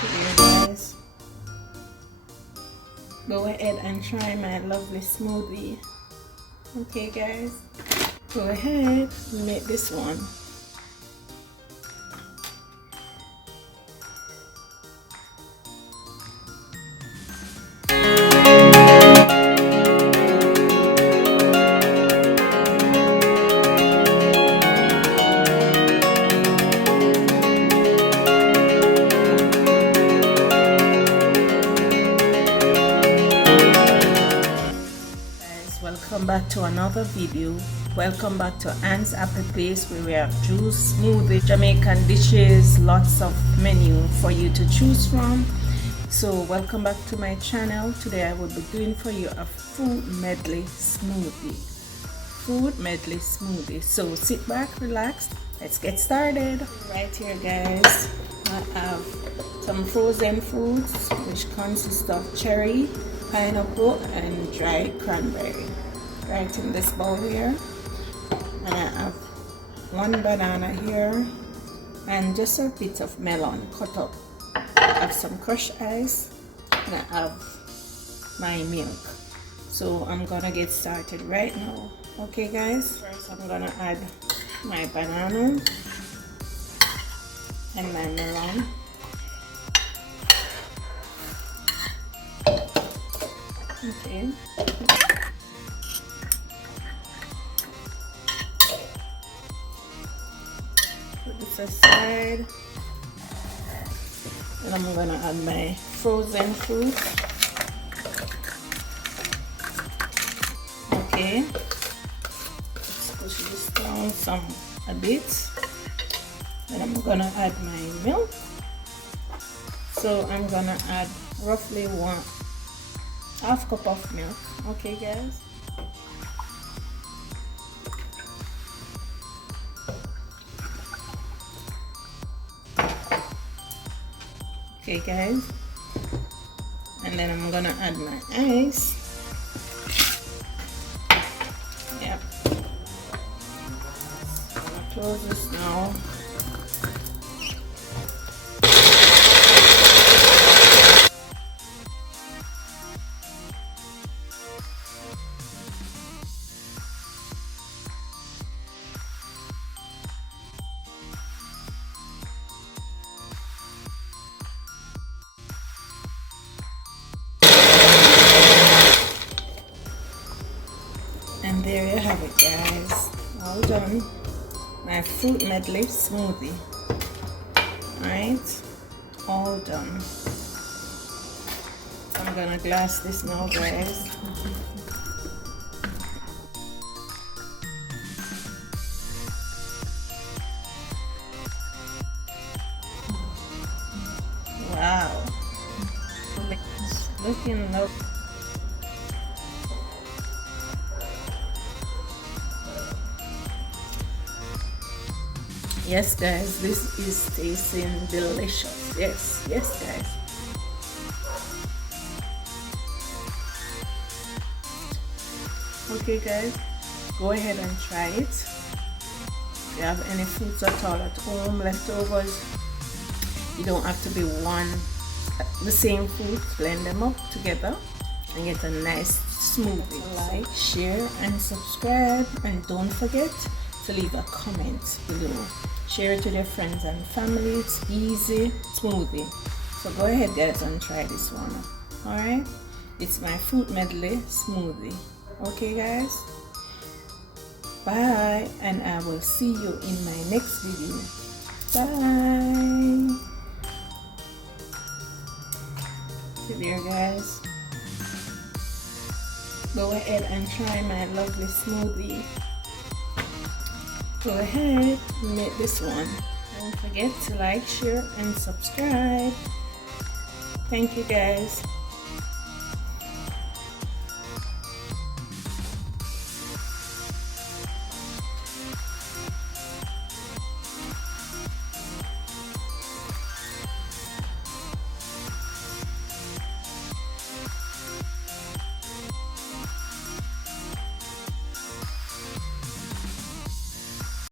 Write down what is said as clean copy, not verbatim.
Here guys, go ahead and try my lovely smoothie. Okay guys, go ahead, make this one. Welcome back to another video. Welcome back to Anne's Apple Place, where we have juice, smoothie, Jamaican dishes, lots of menu for you to choose from. So welcome back to my channel. Today I will be doing for you a food medley smoothie. So sit back, relax, let's get started. Right here guys, I have some frozen fruits which consist of cherry, pineapple and dried cranberry. Right in this bowl here, and I have one banana here and just a bit of melon cut up. I have some crushed ice and I have my milk. So I'm gonna get started right now. Okay guys, first I'm gonna add my banana and my melon. Okay. Put this aside, and I'm gonna add my frozen fruit. Okay, let's push this down a bit, and I'm gonna add my milk. So I'm gonna add roughly half cup of milk. Okay guys, and then I'm gonna add my ice. Yep, I'm gonna close this now. And there you have it guys, all done. My fruit medley smoothie. Alright, all done. I'm gonna glass this now guys. Wow, it's looking lovely. Yes guys, this is tasting delicious. Yes guys. Okay guys, go ahead and try it. If you have any fruits at all at home, leftovers, you don't have to be the same fruit. Blend them up together and get a nice smoothie. Like, share and subscribe, and don't forget to leave a comment below. Share it to your friends and family. It's easy smoothie. So go ahead guys and try this one. Alright, it's my fruit medley smoothie. Okay guys, bye, and I will see you in my next video. Bye. See there guys, go ahead and try my lovely smoothie. Go ahead, make this one. Don't forget to like, share and subscribe. Thank you guys.